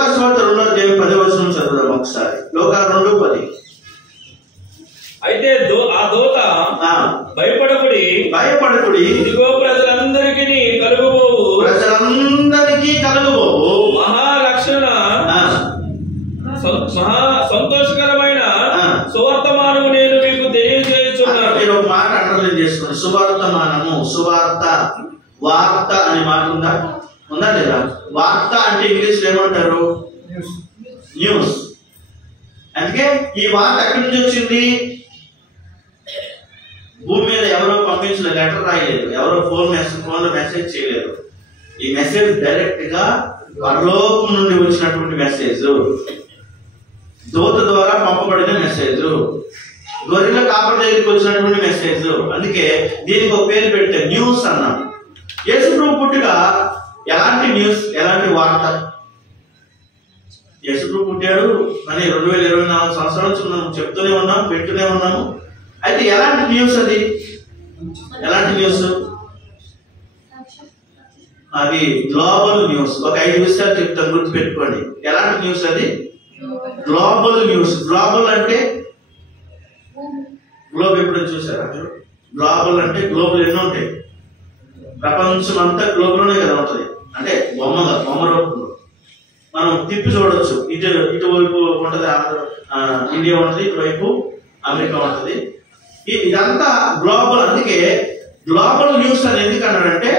లూకా సువార్త 2:10 చదువుదాం ఒకసారి. లూకా 2:10. అయితే ఆ దూత భయపడకుడి, ఇదిగో ప్రజలందరికీ కలుగుబోవు మహారక్షణ మహా సంతోషకరమైన సువర్తమానము నేను మీకు తెలియజేస్తున్నాను. మీరు ఒక మాట అండర్లైన్ చేసుకోండి. సువార్తమానము, సువార్త, వార్త అనే మాట ఉందా లేదా? వార్త అంటే ఇంగ్లీష్ ఏమంటారు? న్యూస్. అందుకే ఈ వార్త ఎక్కడి నుంచి వచ్చింది? భూమి మీద ఎవరో పంపించిన లెటర్ రాయలేదు, ఎవరో ఫోన్లో మెసేజ్ చేయలేదు. ఈ మెసేజ్ డైరెక్ట్ గా పరలోకం నుండి వచ్చినటువంటి మెసేజ్, దూత ద్వారా పంపబడిన మెసేజ్, గొర్రెల కాపరి దగ్గరికి వచ్చినటువంటి మెసేజ్. అందుకే దీనికి ఒక పేరు పెట్టే న్యూస్ అన్నాం. యేసు ప్రభు పుట్టుక ఎలాంటి న్యూస్, ఎలాంటి వార్త? యేసు ప్రభు పుట్టాడు అని 2024 సంవత్సరాల నుంచి మనం చెప్తూనే ఉన్నాం, పెడుతూనే ఉన్నాము. అయితే ఎలాంటి న్యూస్ అది? ఎలాంటి న్యూస్ అది? Global news. ఒక 5 విషయాలు చెప్తాను, గుర్తుపెట్టుకోండి. ఎలాంటి న్యూస్ అది? Global news. గ్లోబల్ అంటే గ్లోబ్ ఎప్పుడో చూసారా మీరు? గ్లోబల్ అంటే గ్లోబల్ ఎన్నో ఉంటాయి, ప్రపంచం అంతా గ్లోబ్ లోనే కదా ఉంటుంది. అంటే బొమ్మ రూపంలో మనం తిప్పి చూడొచ్చు. ఇటువైపు ఉంటుంది ఇండియా ఉంటుంది, ఇటువైపు అమెరికా ఉంటుంది. ఇదంతా గ్లోబల్. అందుకే గ్లోబల్ న్యూస్ అని ఎందుకు అన్నాడంటే,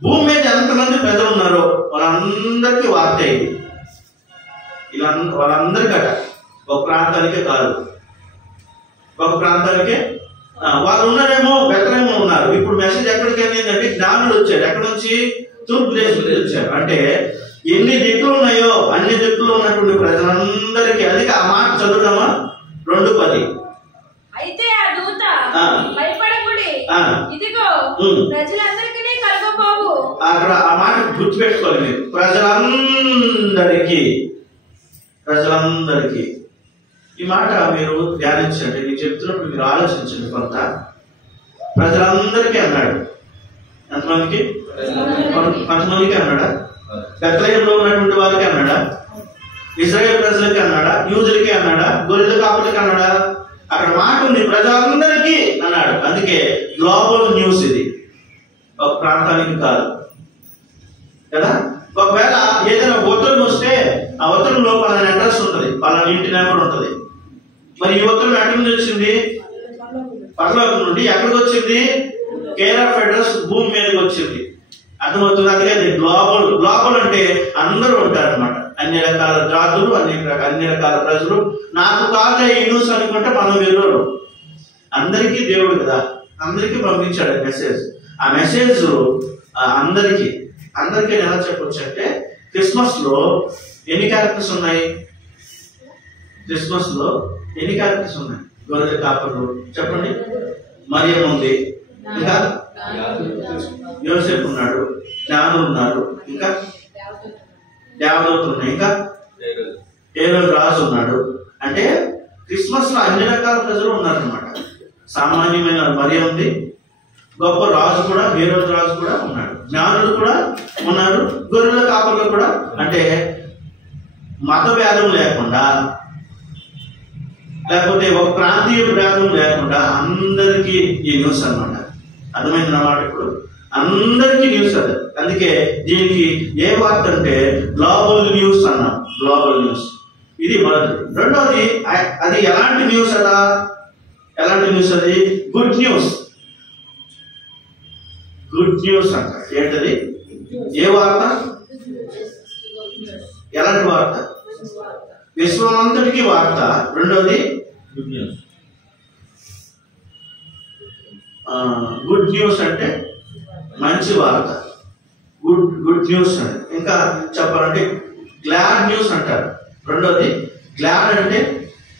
భూమి మీద ఎంతమంది ప్రజలు ఉన్నారో వాళ్ళందరికీ వార్త అయింది. ఇలా వాళ్ళందరికట, ఒక ప్రాంతానికే కాదు, ఒక ప్రాంతానికే. వాళ్ళు ఉన్నారేమో, బెతలేమో ఉన్నారు. ఇప్పుడు మెసేజ్ ఎక్కడికి వెళ్ళిందంటే, జ్ఞానులు వచ్చారు. ఎక్కడి నుంచి? తూర్పు దేశం నుంచి వచ్చారు. అంటే ఎన్ని దిక్కులు ఉన్నాయో అన్ని దిక్కులు ఉన్నటువంటి ప్రజలందరికీ. అందుకే ఆ మాట చదువుదామా? 2:10. అయితే ఆ దూత భయపడకుడి, ఇదిగో ప్రజలందరికీ కలుగబోవు. అక్కడ ఆ మాట గుర్తుపెట్టుకోవాలి మీరు. ప్రజలందరికీ ఈ మాట మీరు ధ్యానించండి. నేను చెప్తున్నప్పుడు మీరు ఆలోచించండి కొంత. ప్రజలందరికీ అన్నాడు. ఎంతమందికి? కొంతమందికి అన్నాడా? బెత్లెహేములో ఉన్నటువంటి వారికి అన్నాడా? ఇశ్రాయేలు ప్రజలకి అన్నాడా? యూదులకి అన్నాడా? గొర్రెల కాపులకి అన్నాడా? అక్కడ మాట ఉంది, ప్రజలందరికీ అన్నాడు. అందుకే గ్లోబల్ న్యూస్ ఇది, ఒక ప్రాంతానికి కాదు కదా. ఒకవేళ ఏదైనా ఉత్తరం వస్తే ఆ ఉత్తరంలో పలానా అడ్రస్ ఉంటుంది, పలానా ఇంటి నెంబర్ ఉంటుంది. మరి ఈ ఉత్తరం ఎక్కడి నుంచి వచ్చింది? పరలోకం నుండి. ఎక్కడికి వచ్చింది? కేర్ ఆఫ్ అడ్రస్ భూమి మీదకి వచ్చింది. అర్థమవుతుంది. అందుకే అది గ్లోబల్. గ్లోబల్ అంటే అందరూ ఉంటారు అనమాట. అన్ని రకాల జాతులు, అన్ని రకాల ప్రజలు. నాకు కాదు ఈ న్యూస్ అనుకుంటే మనం వెళ్ళరు. అందరికీ దేవుడు కదా, అందరికీ పంపించాడు మెసేజ్. ఆ మెసేజ్ అందరికీ ఎలా చెప్పొచ్చు అంటే, క్రిస్మస్ లో ఎన్ని క్యారెక్టర్స్ ఉన్నాయి? క్రిస్మస్ లో ఎన్ని క్యారెక్టర్స్ ఉన్నాయి? గొర్రెల కాపర్లు చెప్పండి. మరియమ్మ ఉంది, ఇంకా యోసేపు ఉన్నాడు, జ్ఞానులు ఉన్నారు, ఇంకా దేవదూతలు ఉన్నాయి, ఇంకా హేరోదు రాజు ఉన్నాడు. అంటే క్రిస్మస్ లో అన్ని రకాల ప్రజలు ఉన్నారనమాట. సామాన్యమైన మరియమ్మ ఉంది, గొప్ప రాజు కూడా, హేరోదు రాజు కూడా ఉన్నాడు, జ్ఞానులు కూడా ఉన్నారు, గొర్రెల కాపర్లు కూడా. అంటే మత భేదం లేకుండా, లేకపోతే ఒక ప్రాంతీయ భేదం లేకుండా అందరికీ ఈ న్యూస్ అన్నమాట. అర్థమైంది అన్నమాట. ఇప్పుడు అందరికీ న్యూస్ అది. అందుకే దీనికి ఏ వార్త అంటే గ్లోబల్ న్యూస్ అన్నాం. గ్లోబల్ న్యూస్ ఇది మొదటి. రెండోది, అది ఎలాంటి న్యూస్ అదా? ఎలాంటి న్యూస్ అది? Good news. గుడ్ న్యూస్ అంట. ఏంటది? ఏ వార్త? ఎలాంటి వార్త? విశ్వమంతటికి వార్త. రెండోది గుడ్ న్యూస్. గుడ్ న్యూస్ అంటే మంచి వార్త, గుడ్ న్యూస్ అని. ఇంకా చెప్పాలంటే గ్లాడ్ న్యూస్ అంటారు. రెండోది గ్లాడ్ అంటే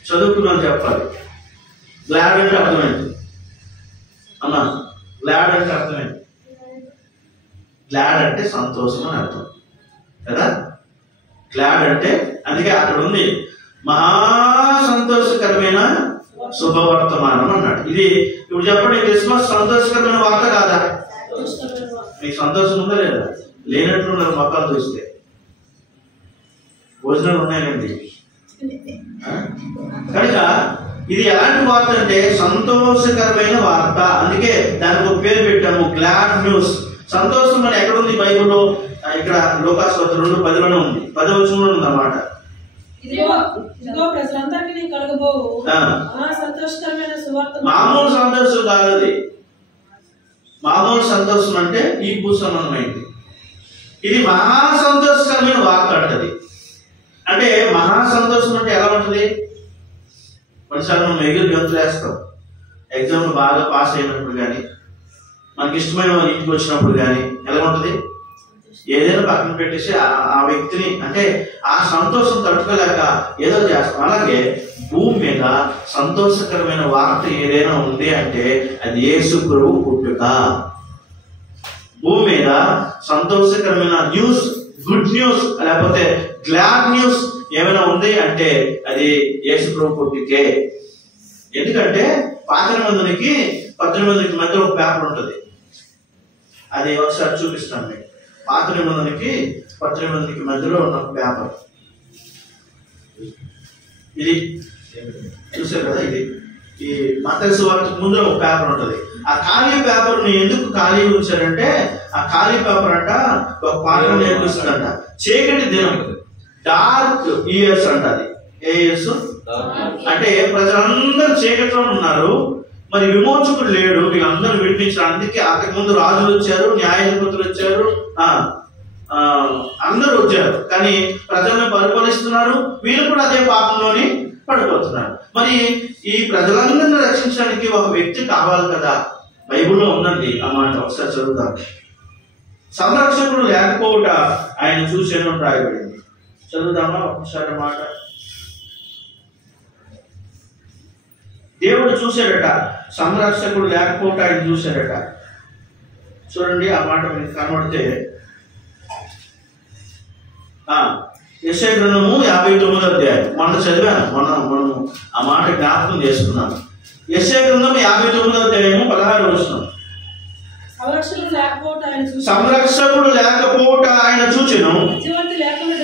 చదువుకున్నాను చెప్పాలి. గ్లాడ్ అంటే అర్థమైంది అమ్మా. గ్లాడ్ అంటే అర్థమైంది. గ్లాడ్ అంటే సంతోషం అని అర్థం కదా. గ్లాడ్ అంటే, అందుకే అక్కడ ఉంది మహా సంతోషకరమైన శుభవర్తమానం అన్నాడు. ఇది ఇప్పుడు చెప్పండి, క్రిస్మస్ సంతోషకరమైన వార్త కాదా? మీకు సంతోషం ఉందా లేదా? లేనట్లున్నారు మొక్కలు చూస్తే. భోజనాలు ఉన్నాయండి. కనుక ఇది ఎలాంటి వార్త అంటే సంతోషకరమైన వార్త. అందుకే దానికి ఒక పేరు పెట్టాము, గ్లాడ్ న్యూస్. సంతోషం అని ఎక్కడుంది బైబిల్లో? ఇక్కడ లోకాసువార్త 2:10 ఉంది, 10వ వచనంలో ఉంది అన్నమాట. మామూలు సంతోషం కాదు అది. మామూలు సంతోషం అంటే ఈ భూసంబంధమైంది. ఇది మహా సంతోషకరమైన వార్త అంటది. అంటే మహా సంతోషం అంటే ఎలా ఉంటుంది? కొన్నిసార్లు మనం ఎగురు గంతులు వేస్తాం. ఎగ్జామ్ బాగా పాస్ అయినప్పుడు కానీ, మనకి ఇష్టమైన ఇంటికి వచ్చినప్పుడు కానీ ఎలా ఉంటుంది? ఏదైనా పక్కన పెట్టేసి ఆ వ్యక్తిని, అంటే ఆ సంతోషం తట్టుకోలేక ఏదో చేస్తాం. అలాగే భూమి మీద సంతోషకరమైన వార్త ఏదైనా ఉంది అంటే అది యేసు ప్రభువు పుట్టుక. భూమి మీద సంతోషకరమైన న్యూస్, గుడ్ న్యూస్ లేకపోతే గ్లాడ్ న్యూస్ ఏమైనా ఉంది అంటే అది యేసు ప్రభు పుట్టుకే. ఎందుకంటే పాత నిబంధనకి కొత్త నిబంధనకి మధ్య ఒక పేపర్ ఉంటుంది. అది ఒకసారి చూపిస్తాను మీకు. పాత నిబంధనకి కొత్త నిబంధనకి మధ్యలో ఉన్న పేపర్ ఇది చూసారు కదా. ఇది ఈ మత్తయి సువార్తకు ముందు ఒక పేపర్ ఉంటుంది. ఆ ఖాళీ పేపర్ ని ఎందుకు ఖాళీ ఉంచారంటే ఆ ఖాళీ పేపర్ అంట ఒక పాఠం నేర్పిస్తుందంట. చీకటి దినం, డార్క్ ఇయర్స్ అంట. అది ఏ ఇయర్స్ అంటే ప్రజలందరూ చీకటిలో ఉన్నారు, మరి విమోచకుడు లేడు, వీళ్ళందరూ విడిపించారు. అందుకే అంతకుముందు రాజులు వచ్చారు, న్యాయాధిపతులు వచ్చారు, అందరూ వచ్చారు, కానీ ప్రజల్ని పరిపాలిస్తున్నారు. వీళ్ళు కూడా అదే పాపంలోని పడిపోతున్నారు. మరి ఈ ప్రజలందరినీ రక్షించడానికి ఒక వ్యక్తి కావాలి కదా. బైబిల్లో ఉందండి ఆ మాట, ఒకసారి చదువుతాం. సంరక్షకుడు లేకపోవట ఆయన చూసేను రాయబడింది. చదువుదామా ఒకసారి మాట. దేవుడు చూశాడట, సంరక్షకుడు లేకపోవట ఆయన చూశాడట. చూడండి ఆ మాట మీకు కనబడితే, యెషయా గ్రంథము 59వ అధ్యాయం. మొన్న చదివాను, మనం ఆ మాట జ్ఞాపకం చేసుకున్నాను. యెషయా గ్రంథం 59వ అధ్యాయము 16వ వచనం. సంరక్షకుడు లేకపోవట ఆయన చూచెను,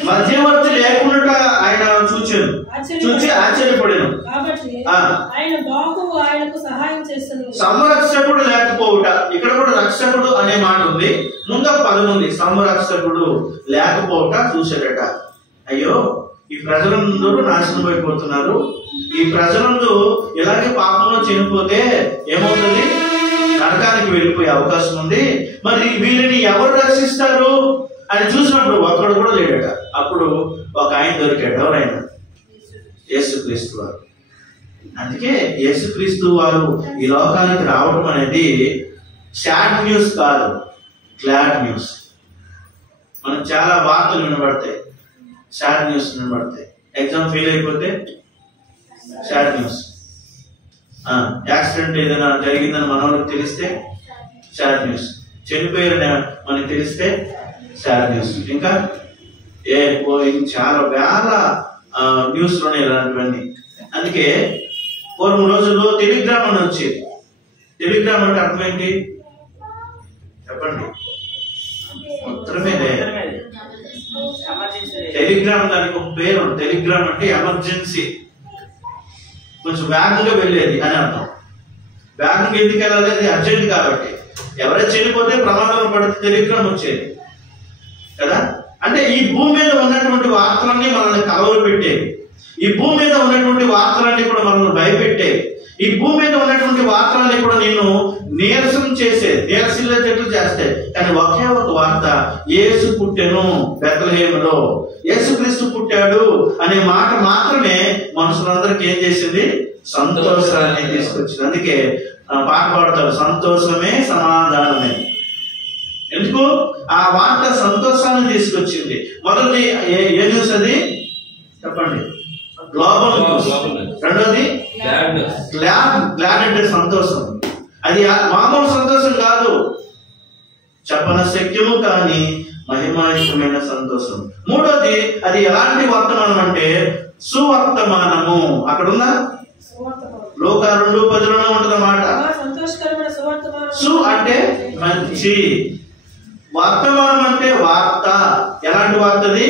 మధ్యవర్తి లేకుండా ఆయన చూచి ఆశ్చర్యపడెను. సంరక్షకుడు లేకపోవట, ఇక్కడ కూడా రక్షకుడు అనే మాట ఉంది, ముందు పదం ఉంది. సంరక్షకుడు లేకపోవట చూశాడట. అయ్యో ఈ ప్రజలందరూ నాశనం అయిపోతున్నారు, ఈ ప్రజలందరూ ఇలాగే పాపంలో చనిపోతే ఏమవుతుంది? నరకానికి వెళ్ళిపోయే అవకాశం ఉంది. మరి వీళ్ళని ఎవరు రక్షిస్తారు అని చూసినప్పుడు ఒక్కడు కూడా లేడట. అప్పుడు ఒక ఆయన దొరికాడు. ఎవరైనా? యేసుక్రీస్తు వారు. అందుకే యేసుక్రీస్తు వారు ఈ లోకానికి రావడం అనేది సాడ్ న్యూస్ కాదు, గ్లాడ్ న్యూస్. మనకు చాలా వార్తలు వినబడతాయి, సాడ్ న్యూస్ వినబడతాయి. ఎగ్జామ్ ఫెయిల్ అయిపోతే సాడ్ న్యూస్. యాక్సిడెంట్ ఏదైనా జరిగిందని మనోళ్ళకి తెలిస్తే సాడ్ న్యూస్. చనిపోయారని మనకి తెలిస్తే సాడ్ న్యూస్. ఇంకా చాలా వేల న్యూస్లు ఉన్నాయి ఇలాంటివన్నీ. అందుకే పూర్వం రోజుల్లో టెలిగ్రామ్ అని వచ్చేది. టెలిగ్రామ్ అంటే అర్థం ఏంటి చెప్పండి? ఉత్తరమేనే. టెలిగ్రామ్ దానికి ఒక పేరు. టెలిగ్రామ్ అంటే ఎమర్జెన్సీ, కొంచెం వేగంగా వెళ్ళేది అని అర్థం. వేగంగా ఎందుకు వెళ్ళాలి? అది అర్జెంట్ కాబట్టి. ఎవరైనా చనిపోతే ప్రమాదంలో పడితే టెలిగ్రామ్ వచ్చేది కదా. అంటే ఈ భూమి మీద ఉన్నటువంటి వార్తలన్నీ మనల్ని కలవలు పెట్టేవి. ఈ భూమి మీద ఉన్నటువంటి వార్తలన్నీ కూడా మనల్ని భయపెట్టేవి. ఈ భూమి మీద ఉన్నటువంటి వార్తలన్నీ కూడా నిన్ను నీరసం చేసేది, నీరసిల్లేటట్లు చేస్తాయి. కానీ ఒకే ఒక వార్త, యేసు పుట్టెను బెత్లెహేములో, యేసుక్రీస్తు పుట్టాడు అనే మాట మాత్రమే మనుషులందరికీ ఏం చేసింది? సంతోషాన్ని తీసుకొచ్చింది. అందుకే పాట పాడతారు, సంతోషమే సమాధానమే. ఎందుకు? ఆ వార్త సంతోషాన్ని తీసుకొచ్చింది. మొదటి ఏ న్యూస్ అది చెప్పండి? Global news. రెండోది గ్లాడ్ అంటే సంతోషం. అది మామూలు సంతోషం కాదు, చెప్పన శక్యము కానీ మహిమాయుతమైన సంతోషం. మూడోది అది ఎలాంటి వర్తమానం అంటే సువర్తమానము. అక్కడున్నా లోక 2:10 ఉంటదన్నమాట. సు అంటే మంచి, వర్తమానం అంటే వార్త. ఎలాంటి వార్తది?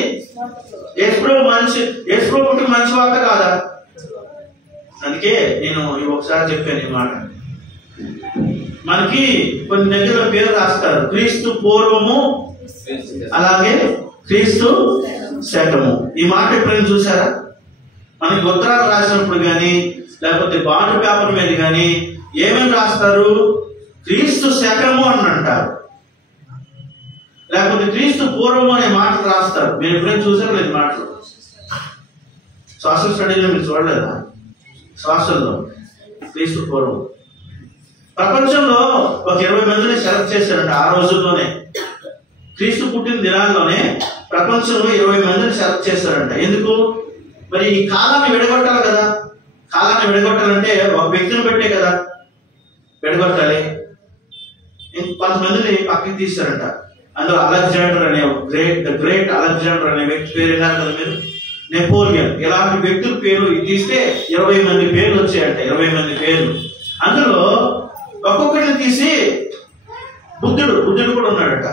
యేసుప్రభు పుట్టిన మంచి వార్త కాదా? అందుకే నేను ఒకసారి చెప్పాను ఈ మాట. మనకి కొన్ని దగ్గర పేరు రాస్తారు, క్రీస్తు పూర్వము అలాగే క్రీస్తు శకము. ఈ మాట ఎప్పుడైనా చూసారా? మనకి ఉత్తరాలు రాసినప్పుడు కానీ లేకపోతే బాండ్ పేపర్ మీద కానీ ఏమేమి రాస్తారు? క్రీస్తు శకము అని అంటారు, లేకపోతే క్రీస్తు పూర్వము అనే మాటలు రాస్తారు. మీరు ఎప్పుడైనా చూసారా లేదు మాటలు? సోషల్ స్టడీలో మీరు చూడలేదా? సోషల్లో క్రీస్తు పూర్వం ప్రపంచంలో ఒక 20 మందిని సెలెక్ట్ చేశారంట ఆ రోజుల్లోనే. క్రీస్తు పుట్టిన దినాల్లోనే ప్రపంచంలో 20 మందిని సెలెక్ట్ చేశారంట. ఎందుకు? మరి ఈ కాలాన్ని విడగొట్టాలి కదా. కాలాన్ని విడగొట్టాలంటే ఒక వ్యక్తిని పెట్టే కదా విడగొట్టాలి. కొంతమందిని పక్కకి తీశారంట. అందులో అలెగ్జాండర్ అనే గ్రేట్ అలెగ్జాండర్ అనే వ్యక్తి పేరు విన్నారు కదా మీరు, నెపోలియన్, ఇలాంటి వ్యక్తుల పేరు తీస్తే 20 మంది పేర్లు వచ్చాయంట. 20 మంది పేర్లు. అందులో ఒక్కొక్కరిని తీసి బుద్ధుడు కూడా ఉన్నాడట.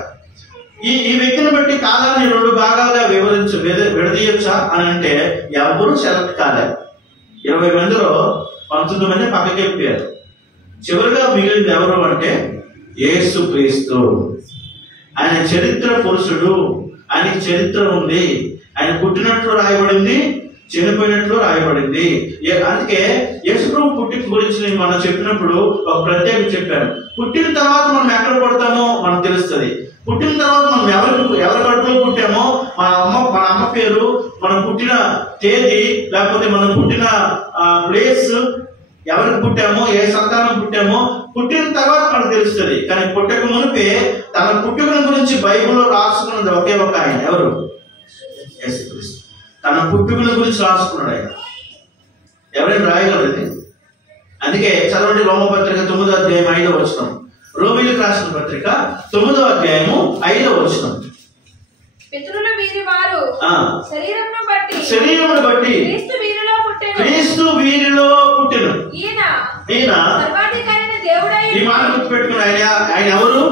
ఈ వ్యక్తిని బట్టి కాలాన్ని 2 భాగాలుగా విడదీయొచ్చా అని అంటే ఎవరు సెలెక్ట్ కాలేదు. 20 మందిలో 19 మంది పక్కకి చెప్పారు. చివరిగా మిగిలింది ఎవరు అంటే యేసు క్రీస్తు. ఆయన చరిత్ర పురుషుడు, ఆయనకి చరిత్ర ఉంది. ఆయన పుట్టినట్లు రాయబడింది, చనిపోయినట్లు రాయబడింది. అందుకే యేసుప్రభు పుట్టిన గురించి నేను మనం చెప్పినప్పుడు ఒక ప్రత్యేకత చెప్పాను. పుట్టిన తర్వాత మనం ఎక్కడ పుడతామో మనకు తెలుస్తుంది. పుట్టిన తర్వాత మనం ఎవరి కడుపులో పుట్టామో మన అమ్మ పేరు, మనం పుట్టిన తేదీ, లేకపోతే మనం పుట్టిన ప్లేస్, ఎవరికి పుట్టామో, ఏ సంతానం పుట్టామో పుట్టిన తర్వాత మనకు తెలుస్తుంది. కానీ పుట్టక మునిపే తన పుట్టుకల గురించి బైబిల్లో రాసుకున్నది ఒకే ఒక ఆయన. ఎవరు? యేసుక్రీస్తు. తన పుట్టుకల గురించి రాసుకున్నాడు ఆయన. ఎవరైనా రాయగలరు? అందుకే చదవండి రోమపత్రిక 9వ అధ్యాయం 5వ వచనం. రోమీయులకు రాసిన పత్రిక 9వ అధ్యాయము 5వ వచనం. పితరుల వీరి వారు శరీరమును బట్టి క్రీస్తు వీరిలో పుట్టెను. ఈయన సర్వాధికారైన దేవుడై. ఈ మాట గుర్తుపెట్టుకుని ఆయన ఎవరు?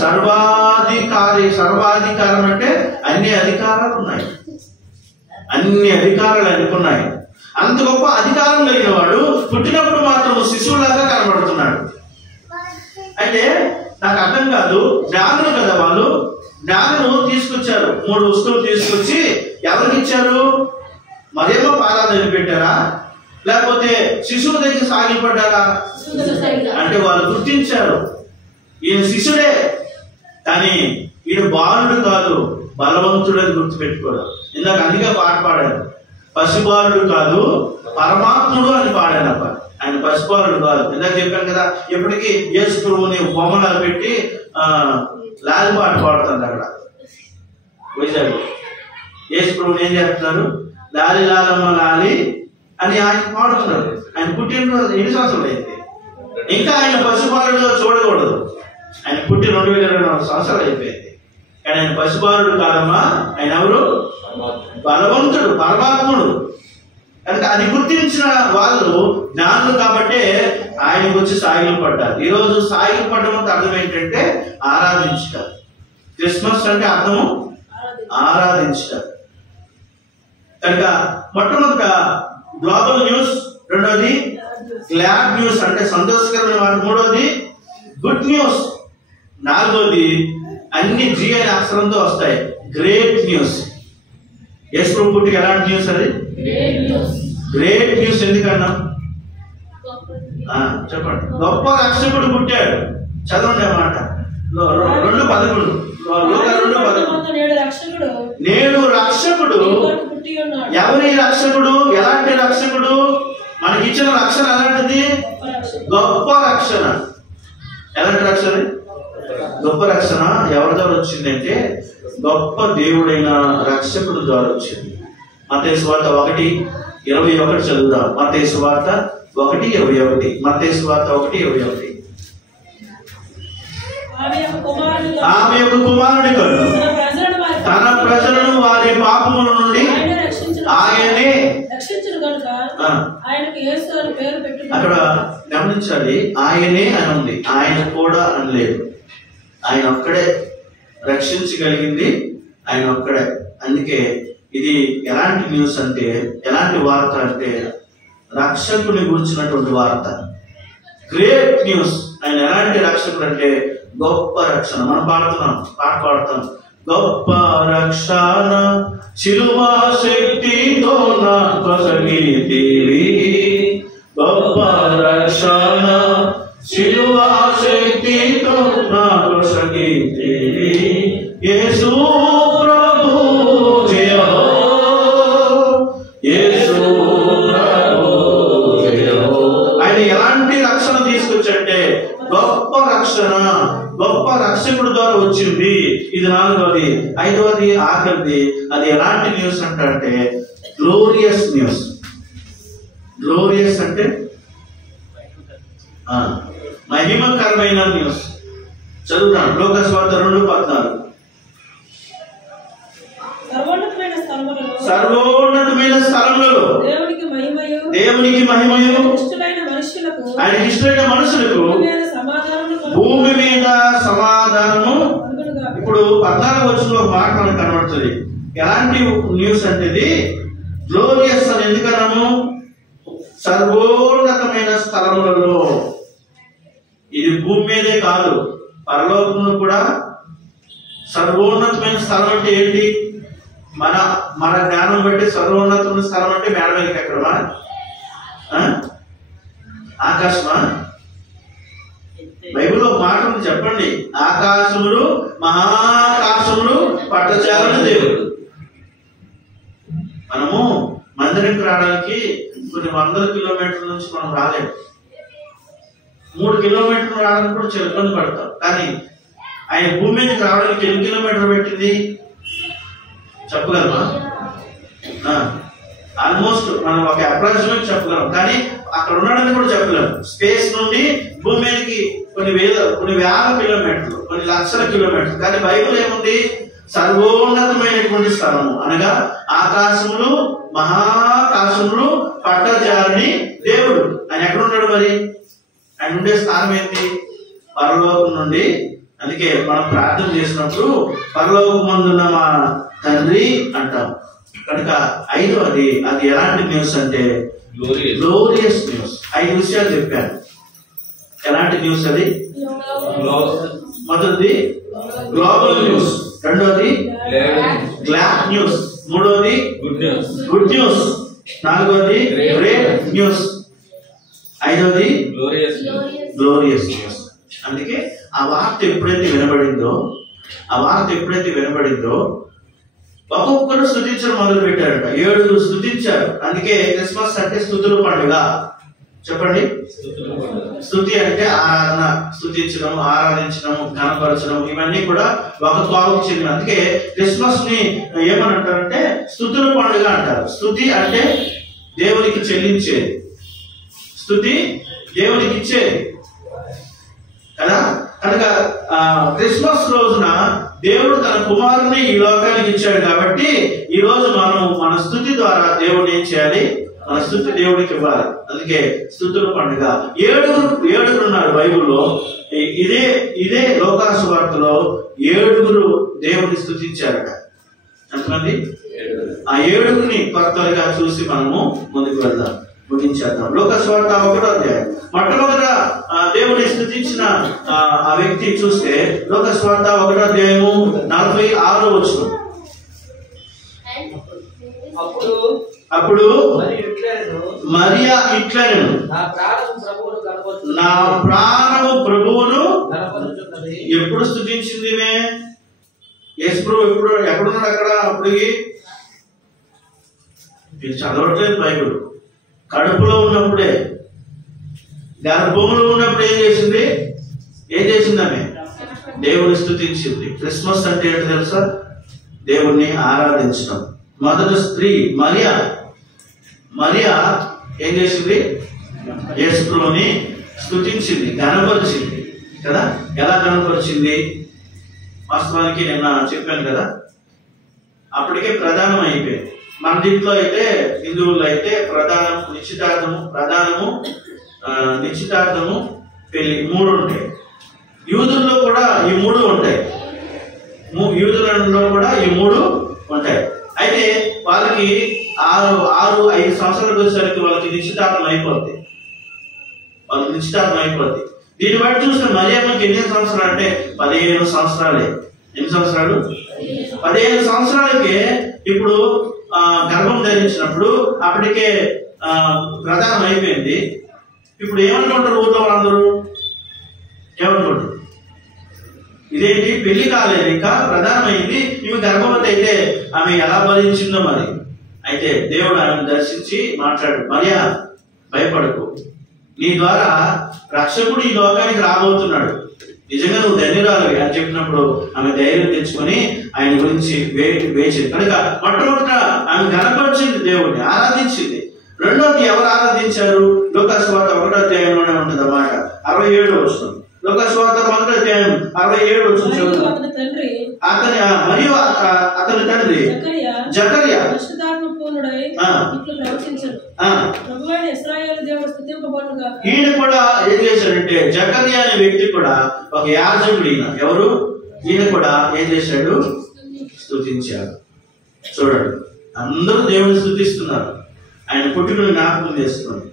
సర్వాధికారి. సర్వాధికారం అంటే అన్ని అధికారాలు ఉన్నాయి, అన్ని అధికారాలు అనుకున్నాయి. అంత గొప్ప అధికారం కలిగిన వాడు పుట్టినప్పుడు మాత్రం శిశువులాగా కనబడుతున్నాడు. అయితే నాకు అర్థం కాదు, జ్ఞానులు కదా వాళ్ళు. జ్ఞానులు తీసుకొచ్చారు, 3 వస్తువులు తీసుకొచ్చి ఎవరికి ఇచ్చారు? మరేమో పారాధన పెట్టారా, లేకపోతే శిశువు దగ్గర సాగిపడ్డారా? అంటే వాళ్ళు గుర్తించారు ఈయన శిశుడే, కానీ ఈయన బాలుడు కాదు, బలవంతుడు అని గుర్తుపెట్టుకోరు. ఇందాక అందుకే పాట పాడారు, పసిబాలుడు కాదు పరమాత్ముడు అని పాడాను. అప్ప ఆయన పసిబాలుడు కాదు. ఇందాక చెప్పాను కదా, ఎప్పటికీ యేసు ప్రభువుని బొమ్మలు పెట్టి లాలి పాట పాడుతుంది అక్కడ వైజాగ్. యేసు ప్రభువుని ఏం చేస్తున్నారు? లాలి లాలమ్మ లాలి అని ఆయన పాడుతున్నారు. ఆయన పుట్టినరోజు 8 సంవత్సరాలు అయింది. ఇంకా ఆయన పసిబాలుడుగా చూడకూడదు. ఆయన పుట్టి 2024 సంవత్సరాలు అయిపోయింది. కానీ ఆయన పసిబాలుడు కాదమ్మా. ఆయన ఎవరు? బలవంతుడు, పరమాత్ముడు. కనుక అది గుర్తించిన వాళ్ళు జ్ఞానులు కాబట్టి ఆయనకు వచ్చి సాగిలు పడ్డారు. ఈరోజు సాగిలు పడ్డం అంటే అర్థం ఏంటంటే ఆరాధించారు. క్రిస్మస్ అంటే అర్థము ఆరాధించారు. కనుక మొట్టమొదట గ్లోబల్ న్యూస్, రెండోది గ్లాడ్ న్యూస్ అంటే సంతోషకరమైన వాటి, మూడోది గుడ్ న్యూస్, నాలుగోది అన్ని జీ అనే అక్షరంతో వస్తాయి గ్రేట్ న్యూస్. యేసు ప్రభు పుట్టికి ఎలాంటి న్యూస్? అది గ్రేట్ న్యూస్. ఎందుకన్నా చెప్పండి. గొప్ప రక్షకుడు పుట్టాడు. చదవండి అన్నమాట. 2:11 నేడు రక్షకుడు. ఎవరి రక్షకుడు? ఎలాంటి రక్షకుడు? మనకిచ్చిన రక్షణ ఎలాంటిది? గొప్ప రక్షణ. ఎలాంటి రక్షణ? గొప్ప రక్షణ. ఎవరి ద్వారా వచ్చిందంటే గొప్ప దేవుడైన రక్షకుడు ద్వారా వచ్చింది. మత్తయి సువార్త 1:21 చదువుదాం. మత్తయి సువార్త 1:21. మత్తయి సువార్త 1:21. ఆమె యొక్క కుమారుడి కన్ను తన ప్రజలను వారి పాపముల నుండి ఆయనే. అక్కడ గమనించాలి, ఆయనే అని ఉంది, ఆయన కూడా అనలేదు. ఆయన ఒక్కడే రక్షించగలిగింది, ఆయన ఒక్కడే. అందుకే ఇది ఎలాంటి న్యూస్ అంటే, ఎలాంటి వార్త అంటే రక్షకుని గురించినటువంటి వార్త. Great news. ఆయన ఎలాంటి రక్షకుడు అంటే గొప్ప రక్షణ. మనం పాడుతున్నాం, పాట పాడుతాం. గొప్ప రక్షణ శిలువ శక్తితో నాకు కొసగితివి, గొప్ప రక్షణ శిలువ శక్తితో నాకు కొసగితివి, యేసు ప్రభు జయ హో, యేసు ప్రభు జయ హో. ఆయన ఎలాంటి రక్షణ తీసుకొచ్చాడంటే గొప్ప రక్షణ, గొప్ప రక్షకుడు ద్వారా వచ్చింది. ఇది 4వది. 5వది ఆఖరిది. అది ఎలాంటి న్యూస్ అంటే గ్లోరియస్ న్యూస్. గ్లోరియస్ అంటే మహిమకరమైన న్యూస్. చదువుతాను లోకాసు వార్త 2:14. సర్వోన్నతమైన స్థలములలో దేవునికి మహిమయు ఆయన ఇష్టమైన మనుషులకు భూమి మీద సమాధానము. ఇప్పుడు 14వ వచనంలో ఒక మాట మనకు కనబడుతుంది. ఎలాంటి న్యూస్ అంటే ఇది గ్లోరియస్ అని ఎందుకన్నాము? సర్వోన్నతమైన స్థలములలో. ఇది భూమి మీదే కాదు, పరలోకంలో కూడా సర్వోన్నతమైన స్థలం అంటే ఏంటి? మన జ్ఞానం బట్టి సర్వోన్నతమైన స్థలం అంటే మేడమేకి ఎక్కడమా? ఆకాశమా? బైబిల్లో మాట ఉంది, చెప్పండి. ఆకాశములు మహాకాశములు పట్టజాలని దేవుడు. మనము మందిరంకి రావడానికి కొన్ని వందల కిలోమీటర్ల నుంచి మనం రాలేము. 3 కిలోమీటర్లు రావడానికి కూడా చాలా ఇబ్బంది పడతాం. కానీ ఆయన భూమి మీదకి రావడానికి ఎన్ని కిలోమీటర్లు పెట్టింది చెప్పగలమా? ఆల్మోస్ట్ మనం ఒక అప్రాక్సిమేట్ చెప్పగలం, కానీ అక్కడ ఉండడానికి కూడా చెప్పలేము. స్పేస్ నుండి భూమి మీదకి కొన్ని వేల కిలోమీటర్లు, కొన్ని లక్షల కిలోమీటర్లు. కానీ బైబిల్ ఏముంది? సర్వోన్నతమైనటువంటి స్థలము అనగా ఆకాశములు మహాకాశములు పట్టజాలని దేవుడు. ఆయన ఎక్కడ ఉన్నాడు మరి? ఆయన ఉండే స్థానం ఏంటి? పరలోకం నుండి. అందుకే మనం ప్రార్థన చేసినప్పుడు పరలోకమందున్న మా తండ్రి అంటాం. కనుక 5వది అది ఎలాంటి న్యూస్ అంటే గ్లోరియస్ న్యూస్. 5 విషయాలు చెప్పాను. ఎలాంటి న్యూస్ అది? మొదటిది గ్లోబల్ న్యూస్, 2వది గ్లాడ్ న్యూస్, 3వది గుడ్ న్యూస్, 4వది గ్రేట్ న్యూస్, 5వది గ్లోరియస్ న్యూస్. అందుకే ఆ వార్త ఎప్పుడైతే వినబడిందో ఒక్కొక్కరు స్తుతించడం మొదలు పెట్టారట. 7 స్తుతించారు. అందుకే క్రిస్మస్ అంటే స్తుతుల పండుగ. చెప్పండి. స్తుతి అంటే ఆరాధన, స్తుతించడం, ఆరాధించడం, కనపరచడం, ఇవన్నీ కూడా ఒక కోవకు చెందిన. అందుకే క్రిస్మస్ ని ఏమని అంటారంటే స్తుతుల పండుగ అంటారు. స్తుతి అంటే దేవునికి చెల్లించేది, స్తుతి దేవునికి ఇచ్చేది కదా. కనుక క్రిస్మస్ రోజున దేవుడు తన కుమారుని ఈ లోకానికి ఇచ్చాడు. కాబట్టి ఈ రోజు మనం మన స్తుతి ద్వారా దేవుడు ఏం చేయాలి? మన స్తుతి దేవుడికి ఇవ్వాలి. అందుకే స్తుతుల పండుగ. 7 ఉన్నారు బైబిల్లో. ఇదే లోకాసు వార్తలో 7 దేవుడిని స్తుతించారట. ఎంతమంది? ఆ 7 కొత్తగా చూసి మనము ముందుకు వెళ్దాం, ముగించేద్దాం. లోకాసు వార్త 1వ అధ్యాయం. మొట్టమొదట దేవుడిని స్తుతించిన ఆ వ్యక్తి చూస్తే లోకాసు వార్త 1వ అధ్యాయము 46వ వచనం. అప్పుడు మరియా ఇట్లనెను, నా ప్రాణము ప్రభువును. ఎప్పుడు స్తుతించింది? యేసు ప్రభు ఎక్కడున్నాడు? అక్కడ అప్పటికి మీరు చదవట్లేదు బైబిల్. కడుపులో ఉన్నప్పుడే, గర్భంలో ఉన్నప్పుడు ఏం చేసింది ఆమె? దేవుని స్తుతించింది. క్రిస్మస్ అంటే ఏంటో తెలుసా? దేవుణ్ణి ఆరాధించడం. మొదటి స్త్రీ మరియా ఏం చేసింది? యేసు ప్రభువుని స్తుతించింది, గణపరిచింది కదా. ఎలా గణపరిచింది? వాస్తవానికి నేను చెప్పాను కదా, అప్పటికే ప్రధానం అయిపోయింది. మన దీంట్లో అయితే, హిందువుల్లో అయితే ప్రధానము నిశ్చితార్థము పెళ్లి 3 ఉంటాయి. యూదుల్లో కూడా ఈ 3 ఉంటాయి. యూదులలో కూడా ఈ 3 ఉంటాయి. అయితే వాళ్ళకి 6-5 సంవత్సరాలకు వచ్చేసరికి వాళ్ళకి నిశ్చితార్థం అయిపోద్ది. వాళ్ళకి నిశ్చితార్థం అయిపోద్ది. దీన్ని బట్టి చూస్తే మరియమ్మకి ఎన్ని సంవత్సరాలు అంటే 15 సంవత్సరాలే. ఎన్ని సంవత్సరాలు? 15 సంవత్సరాలకే ఇప్పుడు గర్భం ధరించినప్పుడు అప్పటికే ప్రధానం అయిపోయింది. ఇప్పుడు ఏమనుకుంటారు ఊళ్ళో వాళ్ళందరూ? ఏమనుకుంటారు? ఇదేంటి, పెళ్లి కాలేదు, ఇంకా ప్రధానమైంది, ఈమె గర్భవతి అయితే ఆమె ఎలా భరించిందో మరి. అయితే దేవుడు ఆమెను దర్శించి మాట్లాడు, మరియా భయపడకు, నీ ద్వారా రక్షకుడు ఈ లోకానికి రాబోతున్నాడు, నిజంగా నువ్వు ధన్యురాలివి అని చెప్పినప్పుడు ఆమె ధైర్యం తెచ్చుకొని ఆయన గురించి వేచింది. కనుక మొట్టమొదట ఆమె గణపరిచింది, దేవుడిని ఆరాధించింది. రెండోది ఎవరు ఆరాధించారు? లూకాసు వార్త 1వ అధ్యాయంలోనే ఉంటుంది అన్నమాట. 67 వస్తుంది. లూకాసు వార్త 1వ అధ్యాయం 67 వస్తుంది. మరియు అతని తండ్రి జకర్యా ఈయన కూడా ఏం చేశాడంటే, జకర్యా అనే వ్యక్తి కూడా ఒక యాజకుడు. ఎవరు? ఈయన కూడా ఏం చేశాడు? స్తుతించాడు. చూడండి, అందరూ దేవుని స్తుతిస్తున్నారు. ఆయన పుట్టుకను జ్ఞాపకం చేసుకుని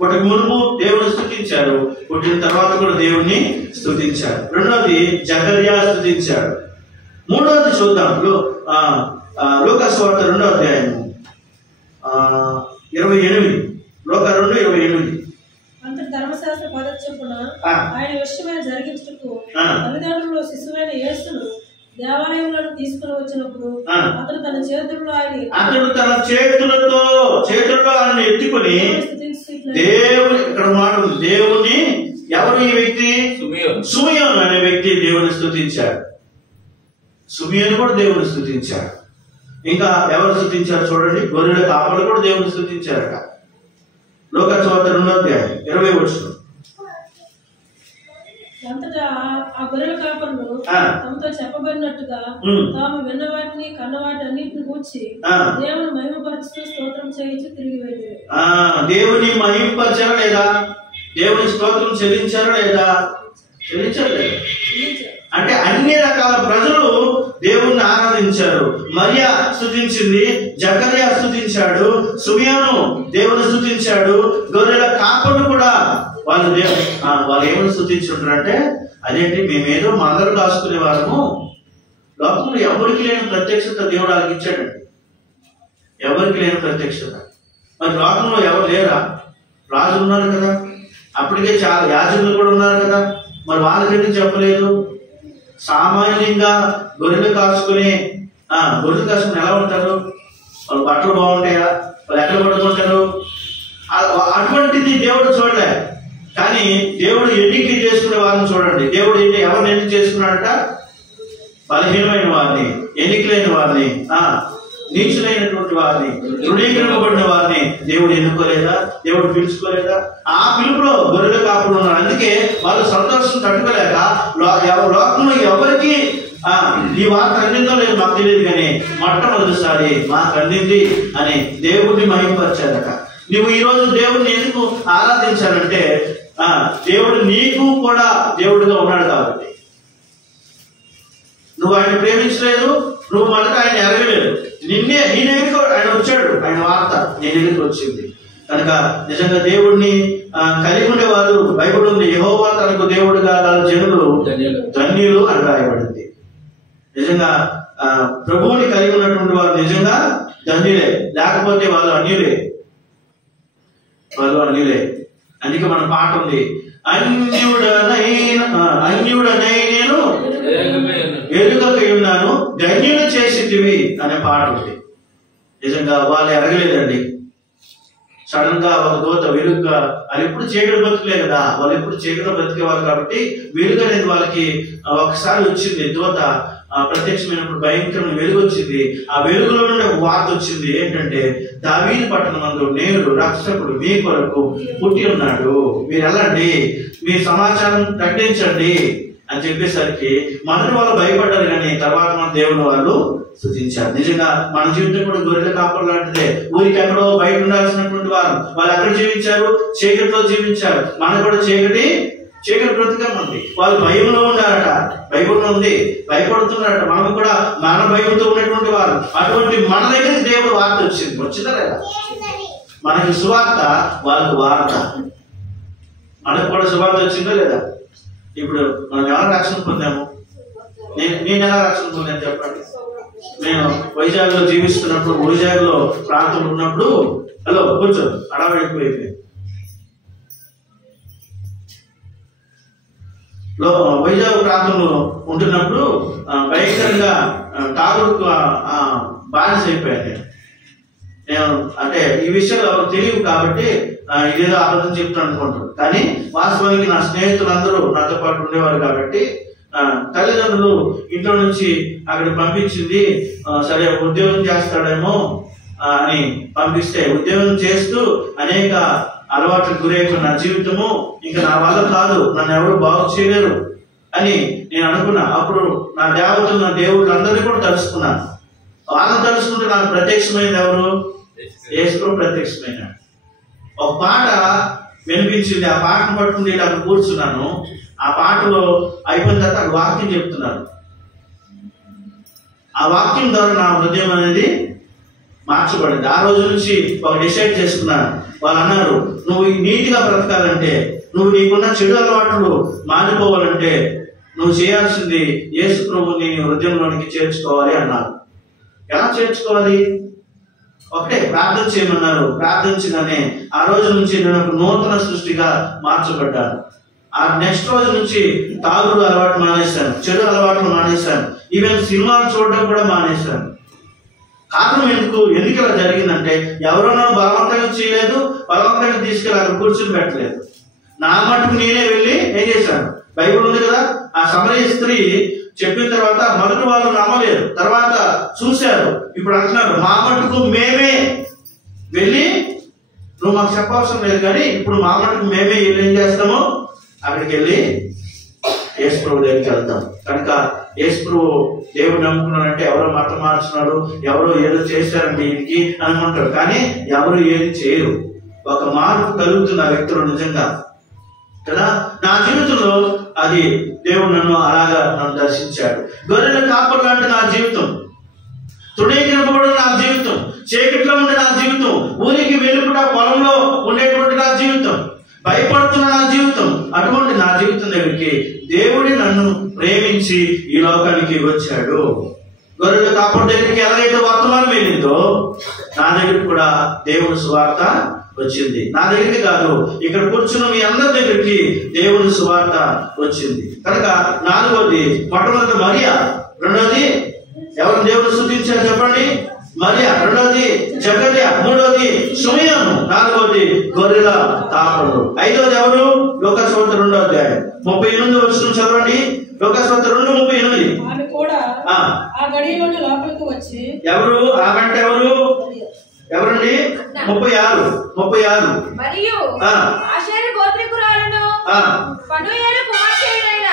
పుట్టక మునుపు దేవుని స్తుతించారు, పుట్టిన తర్వాత కూడా దేవుణ్ణి స్తుతించారు. రెండోది జకర్యా స్తుతించాడు. మూడోది చూద్దాం, లూకాసు వార్త 2వ అధ్యాయం 28. లోక 2:28. ధర్మశాస్త్ర పదచొప్పున ఆయన విషయమైన జరిగించుటకు తల్లిదండ్రులు శిశువైన యేసును దేవాలయంలో తీసుకుని వచ్చినప్పుడు అతడు తన చేతుల్లో ఆయన ఎత్తుకుని దేవుని, ఇక్కడ మాట దేవుని, ఎవరు ఈ వ్యక్తి? సుమియోను అనే వ్యక్తి దేవుని స్తుతించాడు. సుమియోను కూడా దేవుని స్తుతించాడు. ఇంకా ఎవరు స్తుతించారు చూడండి, గొర్రెల కాపలు కూడా దేవుని స్తుతించారట. లూకాసు వార్త 2వ అధ్యాయం 20 వచనం. అంతటా ఆ గొర్రెల కాపరులు తమతో చెప్పబడినట్టుగా తాము విన్న వాటిని కన్న వాటి అన్నిటిని కూర్చి దేవుని మహిమపరుస్తూ స్తోత్రం చేయించి తిరిగి వెళ్ళారు. దేవుని మహిమపరచారా లేదా? దేవుని స్తోత్రం చెల్లించారా లేదా? చెల్లించలేదు. అంటే అన్ని రకాల ప్రజలు దేవుణ్ణి ఆరాధించారు. మరియా స్తుతించింది, జకర్యా స్తుతించాడు, సుమియోను దేవుని స్తుతించాడు, గొర్రెల కాపరులు కూడా వాళ్ళు ఏమని స్తుతించుంటారంటే, అదేంటి, మేమేదో మందరు కాసుకునే వాళ్ళము, లోకంలో ఎవరికి లేని ప్రత్యక్షత దేవుడు వాళ్ళకి ఇచ్చాడండి. ఎవరికి లేని ప్రత్యక్షత. మరి లోకంలో ఎవరు లేరా? రాజులు ఉన్నారు కదా, అప్పటికే చాలా యాజకులు కూడా ఉన్నారు కదా, మరి వాళ్ళకి చెప్పలేదు? సామాన్యంగా గొర్రెలు కాసుకుని ఎలా ఉంటారు? వాళ్ళు బట్టలు బాగుంటాయా? వాళ్ళు ఎక్కడ పడుకుంటారు? అటువంటిది దేవుడు చూడలే. కానీ దేవుడు ఎన్నిక చేసుకునే వారిని చూడండి. దేవుడు ఎవరిని ఎన్నిక చేసుకున్నాడట? బలహీనమైన వారిని, ఎన్నికలేని వారిని, నీచులైనటువంటి వారిని, దృఢీకరింపబడిన వారిని దేవుడు ఎన్నుకోలేదా? దేవుడు పిలుచుకోలేదా? ఆ పిలుపులో గొర్రెల కాపులు ఉన్నారు. అందుకే వాళ్ళు సంతోషం తట్టుకోలేక లోకంలో ఎవరికి ఈ వార్త అందిందో లేదు మాకు తెలియదు, కానీ మొట్టమొదటిసారి మాకు అందింది అని దేవుడిని మహిమపరిచారట. నువ్వు ఈరోజు దేవుడిని ఎందుకు ఆరాధించాలంటే, దేవుడు నీకు కూడా దేవుడిగా ఉన్నాడు కాబట్టి. నువ్వు ఆయన ప్రేమించలేదు, నువ్వు మొదట ఆయన ఎరగలేదు, నీ దగ్గరికి ఆయన వచ్చాడు, ఆయన వార్త నీ దగ్గరికి వచ్చింది. కనుక నిజంగా దేవుడిని కలిగి ఉండేవారు, బైబిల్ ఉంది, యెహోవా తనకు దేవుడుగా గల జనులు ధన్యులు అని రాయబడింది. నిజంగా ప్రభువుని కలిగి ఉన్నటువంటి వారు నిజంగా ధన్యులే, లేకపోతే వాళ్ళు అన్యులే. అందుకే మన పాట ఉంది, అన్యుడనై నేను ఎరుగకై ఉన్నాను, ధన్యులు చేసితివి అనే పాట ఉంది. నిజంగా వాళ్ళు ఎరగలేదండి. సడన్ గా ఒక దూత వెలుగుగా, అది ఎప్పుడు చీకటి బతుకులే కదా, వాళ్ళు ఎప్పుడు చీకటి బతికేవాళ్ళు కాబట్టి వెలుగు అనేది వాళ్ళకి ఒకసారి వచ్చింది. దూత ప్రత్యక్షమైనప్పుడు భయంకరమైన వెలుగు వచ్చింది. ఆ వెలుగులో నుండి ఒక వార్త వచ్చింది, ఏంటంటే దావీదు పట్టణమందు నేడు రక్షకుడు మీ కొరకు పుట్టి ఉన్నాడు, మీరు వెళ్ళండి, మీ సమాచారం ప్రకటించండి అని చెప్పేసరికి మొదటి వాళ్ళు భయపడ్డారు, కానీ తర్వాత మన దేవుని వాళ్ళు స్తుతించారు. నిజంగా మన జీవితం కూడా గొర్రెల కాపరు లాంటిదే. ఊరికి ఎక్కడో బయట ఉండాల్సినటువంటి వాళ్ళు ఎక్కడ జీవించారు? చీకటిలో జీవించారు. మనకు కూడా చీకటి చీకటి బ్రతికం ఉంది. వాళ్ళు భయంలో ఉన్నారట, బైబిల్లో ఉంది, భయపడుతున్నారట. మనం కూడా మన భయంతో ఉన్నటువంటి వారు. అటువంటి మన దగ్గరికి దేవుడు వార్త వచ్చిందా లేదా? మనకి సువార్త, వాళ్ళకు వార్త. మనకు కూడా సువార్త వచ్చిందా లేదా? ఇప్పుడు మనం ఎలా రక్షణ పొందాము? నేను ఎలా రక్షణ పొందాను చెప్పండి. నేను వైజాగ్లో జీవిస్తున్నప్పుడు, వైజాగ్లో ప్రాంతంలో ఉన్నప్పుడు, హలో కూర్చో, అడవడిపోయింది. వైజాగ్ ప్రాంతంలో ఉంటున్నప్పుడు భయంకరంగా తాగుడుకు బానిస అయిపోయాను నేను. అంటే ఈ విషయాలు ఎవరు తెలియవు కాబట్టి ఇదేదో అబద్ధం చెప్తాను అనుకుంటారు. కానీ వాస్తవానికి నా స్నేహితులందరూ నాతో పాటు ఉండేవారు కాబట్టి తల్లిదండ్రులు ఇంట్లో నుంచి అక్కడ పంపించింది. సరే ఉద్యోగం చేస్తాడేమో అని పంపిస్తే ఉద్యోగం చేస్తూ అనేక అలవాట్లకు గురైన నా జీవితము ఇంకా నా వల్ల కాదు, నన్ను ఎవరు బాగు చేయలేరు అని నేను అనుకున్నా. అప్పుడు నా దేవతలు, నా దేవుళ్ళు అందరినీ కూడా తలుసుకున్నాను. వాళ్ళని తలుసుకుంటే నాకు ప్రత్యక్షమైంది ఎవరు? యేసు ప్రత్యక్షమైన. ఒక పాట వినిపించింది. ఆ పాటను పట్టుకుని అక్కడ కూర్చున్నాను. ఆ పాటలో అయిపోయిన తర్వాత అక్కడ వాక్యం చెప్తున్నాను. ఆ వాక్యం ద్వారా నా హృదయం అనేది మార్చబడింది. ఆ రోజు నుంచి ఒక డిసైడ్ చేసుకున్నాను. వాళ్ళు అన్నారు, నువ్వు నీతిగా బ్రతకాలంటే, నువ్వు నీకున్న చెడు అలవాట్లు మారిపోవాలంటే నువ్వు చేయాల్సింది యేసు ప్రభుని హృదయంలోనికి చేర్చుకోవాలి అన్నారు. ఎలా చేర్చుకోవాలి? ఒకటే ప్రార్థన చేయమన్నారు. ప్రార్థించగానే ఆ రోజు నుంచి నేను ఒక నూతన సృష్టిగా మార్చబడ్డాను. ఆ నెక్స్ట్ రోజు నుంచి తాగుడు అలవాటు మానేశాను, చెడు అలవాట్లు మానేశాను, ఈవెన్ సినిమాలు చూడడం కూడా మానేశాను. కారణం ఎందుకు ఇలా జరిగిందంటే ఎవరో నన్ను బలవంతంగా చేయలేదు, బలవంతంగా తీసుకెళ్ళి అక్కడ కూర్చుని పెట్టలేదు. నా మటుకు నేనే వెళ్ళి ఏం చేశాను? బైబిల్ ఉంది కదా, ఆ సమరయ స్త్రీ చెప్పిన తర్వాత మొదటి వాళ్ళు నమ్మలేదు, తర్వాత చూశారు. ఇప్పుడు అంటున్నారు మా మటుకు మేమే వెళ్ళి, నువ్వు మాకు చెప్పవసరం లేదు కానీ ఇప్పుడు మా మటుకు మేమే వెళ్ళి ఏం చేస్తాము? అక్కడికి వెళ్ళి యేసు ప్రభు దగ్గరికి వెళ్తాం. కనుక యేసు ప్రభు దేవుడు నమ్ముకున్నాడంటే ఎవరో మతం మార్చున్నాడు, ఎవరో ఏదో చేశారంటే వీరికి అనుకుంటారు. కానీ ఎవరు ఏది చేయరు. ఒక మార్పు కలుగుతుంది ఆ వ్యక్తులు నిజంగా కదా. నా జీవితంలో అది దేవుడు నన్ను అలాగా నన్ను దర్శించాడు. గొర్రెల కాపర్ లాంటి నా జీవితం, తృణీకరింపబడిన నా జీవితం, చీకట్లో ఉండే నా జీవితం, ఊరికి వెలుపుట పొలంలో ఉండేటువంటి నా జీవితం, భయపడుతున్న నా జీవితం, అటువంటి నా జీవితం దగ్గరికి దేవుడి నన్ను ప్రేమించి ఈ లోకానికి వచ్చాడు. గొర్రెల కాపర్ దగ్గరికి ఎలాగైతే వర్తమానం వెళ్ళిందో నా దగ్గరికి కూడా దేవుని సువార్త వచ్చింది. నా దగ్గరికి కాదు, ఇక్కడ కూర్చున్న మీ అందరి దగ్గరికి దేవుని సువార్త వచ్చింది. కనుక నాలుగోది మొట్టమొదటి మరియా, రెండోది ఎవరు దేవుని స్తుతించారు చెప్పండి? మరియా, రెండోది జకర్యా, మూడోది షిమయోను, నాలుగోది గొర్రెల కాపరులు, ఐదోది ఎవరు? లోకాసువార్త 2వ అధ్యాయం 38వ వచనం చదవండి. లోకాసువార్త 2:38. ఆమె కూడా ఆ గడియలోనే లోపలికి వచ్చి, ఎవరు ఆగంటే ఎవరు? ఎవరండి? 36 మరియు ఆషేరు గోత్రికురాలను ఫనూయేలు కుమార్తెయైన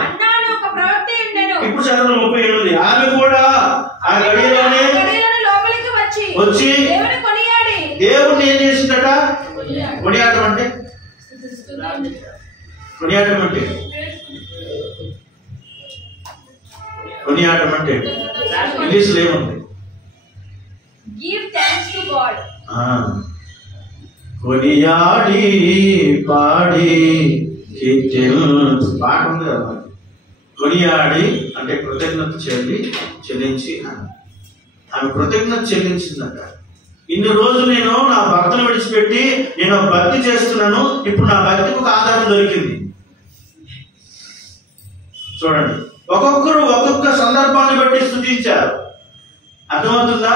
అన్నా అను ఒక ప్రవక్త ఉండెను. ఇప్పుడు చదవండి 38. ఆమె కూడా ఆ గడియలోనే లోపలికి వచ్చి దేవుని కొనియాడి, దేవుణ్ణి ఏం చేసిందట? కొనియాడటం అంటే ఇంగ్లీష్లో ఏముంది? Give thanks to God. కొనియాడి పాడి పాట ఉంది కదా. కొనియాడి అంటే కృతజ్ఞత చెల్లించి ఆమె కృతజ్ఞత చెల్లించిందట. ఇన్ని రోజులు నేను నా భర్తను విడిచిపెట్టి నేను భక్తి చేస్తున్నాను, ఇప్పుడు నా భక్తికి ఒక ఆధారం దొరికింది. చూడండి, ఒక్కొక్కరు ఒక్కొక్క సందర్భాన్ని బట్టి స్తుతించారు. అర్థమవుతుందా?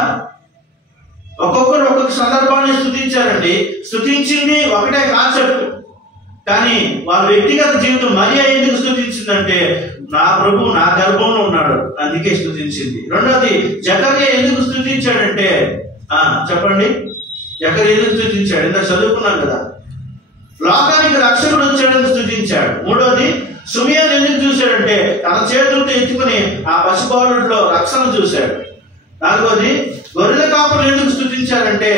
ఒక్కొక్కరు ఒక్కొక్క సందర్భాన్ని స్తుతించారండి. స్తుతించింది ఒకటే కాన్సెప్ట్, కానీ వాళ్ళ వ్యక్తిగత జీవితం మరియా ఎందుకు స్తుతించిందంటే నా ప్రభు నా గర్భంలో ఉన్నాడు అందుకే స్తుతించింది. రెండోది జకర్యా ఎందుకు స్తుతించాడంటే చెప్పండి, జకర్యా ఎందుకు స్తుతించాడు? ఇంత చదువుకున్నాం కదా, లోకానికి రక్షకుడు వచ్చాడని స్తుతించాడు. మూడోది షిమయోను ఎందుకు చూశాడంటే తన చేతులతో ఎత్తుకుని ఆ పసిబాలుడిలో రక్షణ చూశాడు. నాలుగోది గొర్రెల కాపరులు ఎందుకు స్తుతించారంటే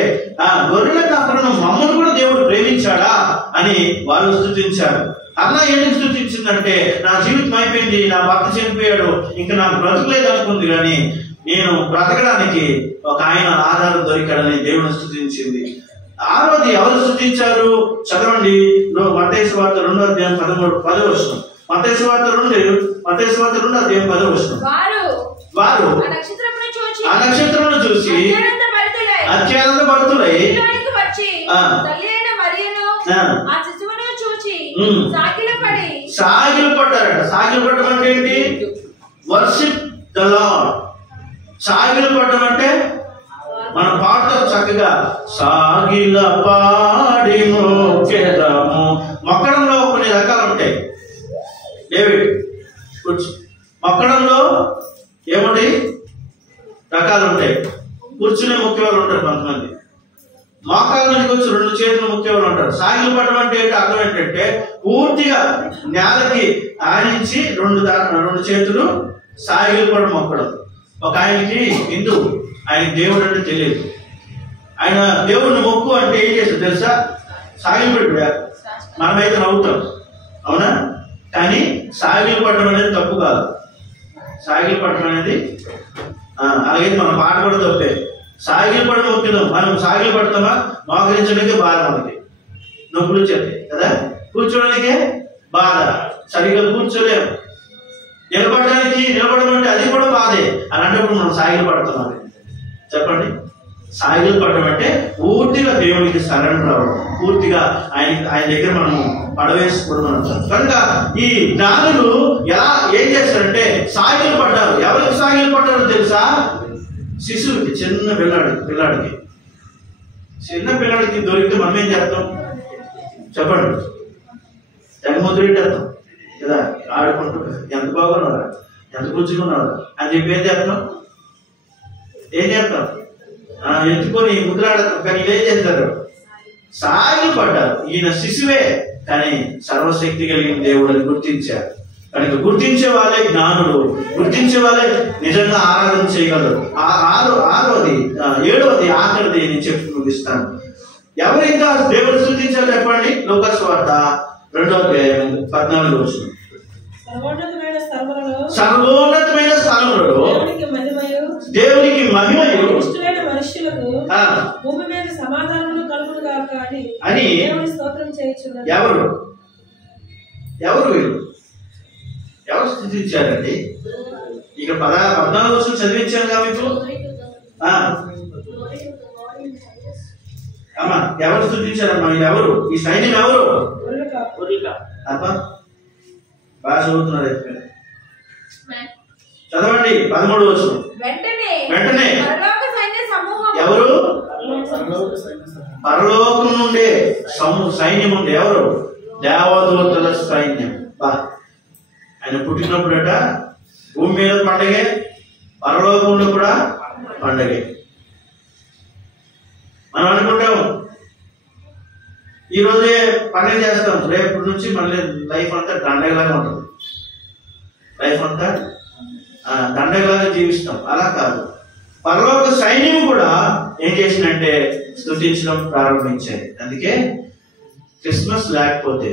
గొర్రెల కాపరులను మమ్మల్ని కూడా దేవుడు ప్రేమించాడా అని అని వాళ్ళు స్తుతించారు. అన్న ఎందుకు స్తుతించిందంటే నా జీవితం అయిపోయింది, నా భర్త చనిపోయాడు, ఇంకా నాకు బ్రతకలేదు అనుకుంది, కానీ నేను బ్రతకడానికి ఒక ఆయన ఆధారం దొరికాడని దేవుని స్తుతించింది. ఆరోది ఎవరు స్తుతించారు చదవండి. మత్తయి సువార్త 2:13 మత్తయి సువార్త 2:10 వారు ఆ నక్షత్రమును చూసి అత్యానంద భరితులై సాగిలపడ్డారట. సాగిలపడడం అంటే ఏంటి? Worship the lord. సాగిలపడడం అంటే మన పాటలు చక్కగా సాగిల పాడి మోకెదము. మొక్కడంలో కొన్ని రకాలు ఉంటాయి. డేవిడ్ మొక్కడంలో ఏమిటి రకాలు ఉంటాయి. కూర్చునే ముఖ్యవాళ్ళు ఉంటారు, కొంతమంది మోకాల మీదకి వచ్చి 2 చేతులు ముఖ్యవాళ్ళు ఉంటారు. సాగిలు పడడం అంటే అర్థం ఏంటంటే పూర్తిగా నేలకి ఆనించి 2 చేతులు సాగిలు పడడం మొక్కడం. ఒక ఆయనకి హిందువు, ఆయనకి దేవుడు అంటే తెలియదు. ఆయన దేవుడిని మొక్కు అంటే ఏం చేస్తాడు తెలుసా? సాగిలు పెట్టుడా. మనమైతే నవ్వుతాం, అవునా? కానీ సాగిలు పడడం అనేది తప్పు కాదు. సాగిలు పడడం అనేది అలాగే మన పాట కూడా తప్పే. సాగిలు పడడం ముఖ్యం. మనం సాగిలు పడతామా? మోకరించడానికే బాధ, మనకి నొప్పులు వచ్చేది కదా, కూర్చోడానికే బాధ, సరిగ్గా కూర్చోలేము. నిలబడడం అంటే అది కూడా బాధే. అలాంటప్పుడు మనం సాగిలు పడుతున్నాం. చెప్పండి, సాగిలు పడడం అంటే పూర్తిగా దేవునికి సరెండర్ అవ్వడం, పూర్తిగా ఆయన దగ్గర మనం పడవేసుకోవడం అంటారు. కనుక ఈ జ్ఞానులు ఏం చేస్తారంటే సాగిలు పడ్డారు. ఎవరికి సాగిలు పడ్డారో తెలుసా? శిశువుకి, చిన్న పిల్లాడికి దొరికితే మనం ఏం చేస్తాం చెప్పండి? తెగముద్రేటేస్తాం కదా, ఆడుకుంటూ ఎంత బాగున్నారా, ఎంత కూర్చుకున్నారా అని చెప్పి ఏం చేస్తాం? ఎత్తుకొని ముద్రాడతాం. కానీ ఇదేం చేస్తారు? సాగిలు పడ్డారు. ఈయన శిశువే, కానీ సర్వశక్తి కలిగిన దేవుడు అని గుర్తించారు. కనుక గుర్తించే వాళ్ళే జ్ఞానులు, గుర్తించే వాళ్ళే నిజంగా ఆరాధన చేయగలరు. 7వది ఆఖరిది నేను చెప్పి ముగిస్తాను. ఎవరు ఇంకా దేవుడు స్తుతించారు చెప్పండి? లూకా సువార్త 2:14 సర్వోన్నతమైన స్థలములలో దేవునికి మహిమయు భూమి మీద సమాధానమును కలుగును గాక అని స్తోత్రం చేయుచున్నారు. ఎవరు స్థుతించారండి? ఇక 14 చదివించాను కదా మీకు. అమ్మా ఎవరు స్థుతించారమ్మా? ఎవరు? ఈ సైన్యం ఎవరు? బాగా చదువుతున్నారు. చదవండి 13 వెంటనే ఎవరు? పరలోకం నుండే సైన్యం ఉండే. ఎవరు? దేవదూతల సైన్యం. ఆయన పుట్టినప్పుడట భూమి మీద పండగే, పరలోకంలో కూడా పండగే. మనం అనుకుంటాం ఈ రోజే పండుగ చేస్తాం, రేపటి నుంచి మళ్ళీ లైఫ్ అంతా దండగలాగా ఉంటుంది, లైఫ్ అంతా దండగలాగా జీవిస్తాం. అలా కాదు. పరలోక సైన్యం కూడా ఏం చేసిందంటే స్తుతించడం ప్రారంభించాయి. అందుకే క్రిస్మస్ లేకపోతే,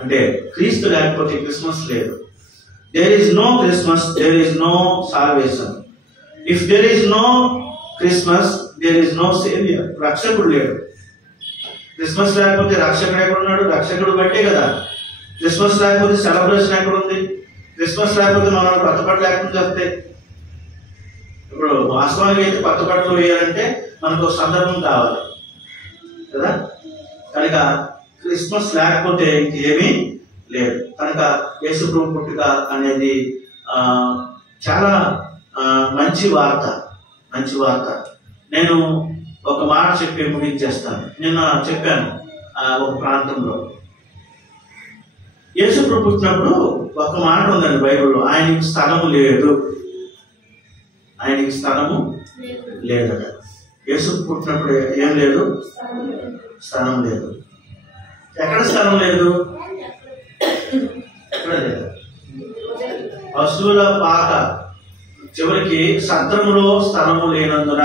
అంటే క్రీస్తు లేకపోతే క్రిస్మస్ లేదు. There is no Christmas, there is no salvation. If there is no Christmas, there is no saviour. రక్షకుడు లేడు. క్రిస్మస్ లేకపోతే రక్షకుడు ఎక్కడున్నాడు? రక్షకుడు బట్టే కదా. క్రిస్మస్ లేకపోతే సెలబ్రేషన్ ఎక్కడుంది? క్రిస్మస్ లేకపోతే మనం కొత్త బట్టలు లేకుండా చెప్తే, ఇప్పుడు వాస్తవానికి అయితే కొత్త బట్టలు వేయాలంటే మనకు ఒక సందర్భం కావాలి కదా. కనుక క్రిస్మస్ లేకపోతే ఇంకేమీ లేదు. కనుక యేసు ప్రభు పుట్టుక అనేది చాలా మంచి వార్త. నేను ఒక మాట చెప్పి ముగించేస్తాను. నిన్న చెప్పాను ఒక ప్రాంతంలో యేసు ప్రభు పుట్టినప్పుడు ఒక మాట ఉందండి బైబిల్లో, ఆయనకి స్థలము లేదట. యేసు పుట్టినప్పుడు ఏం లేదు? స్థలం లేదు. ఎక్కడ స్థలం లేదు? ఎక్కడ లేదు? పశువుల పాక చివరికి సత్రములో స్థలము లేనందున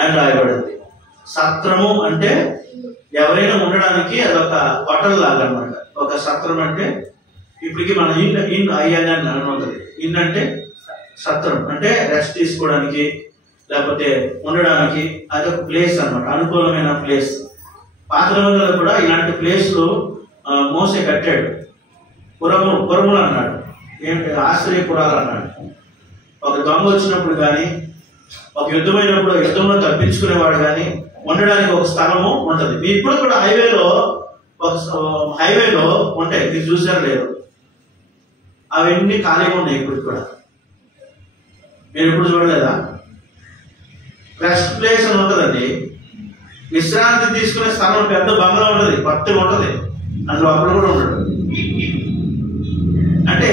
అని రాయబడింది. సత్రము అంటే ఎవరైనా ఉండడానికి అదొక హోటల్ లాగా అనమాట. ఒక సత్రం అంటే ఇప్పటికి మనం ఇన్ అయ్యాని అని ఉంటుంది. ఇన్ అంటే సత్రం అంటే రెస్ట్ తీసుకోవడానికి లేకపోతే ఉండడానికి అదొక ప్లేస్ అన్నమాట, అనుకూలమైన ప్లేస్. పాత రోజుల్లో కూడా ఇలాంటి ప్లేస్లు మోసే కట్టాడు. పురములు అన్నాడు, ఏంటి ఆశ్రయపురాలు అన్నాడు. ఒక దొంగ వచ్చినప్పుడు కానీ, ఒక యుద్ధమైనప్పుడు యుద్ధంలో తప్పించుకునేవాడు కానీ ఉండడానికి ఒక స్థలము ఉంటుంది. మీరు ఇప్పుడు కూడా హైవేలో ఉంటాయి, మీరు చూసారు లేదు, అవన్నీ ఖాళీగా ఉన్నాయి ఇప్పుడు కూడా. మీరు ఇప్పుడు చూడలేదా? రెస్ట్ ప్లేస్ అని ఉంటుందండి, విశ్రాంతి తీసుకునే స్థలం, పెద్ద బంగ్లా ఉంటుంది, కొత్తగా ఉంటుంది, అందులో అప్పుడు కూడా ఉండడు. అంటే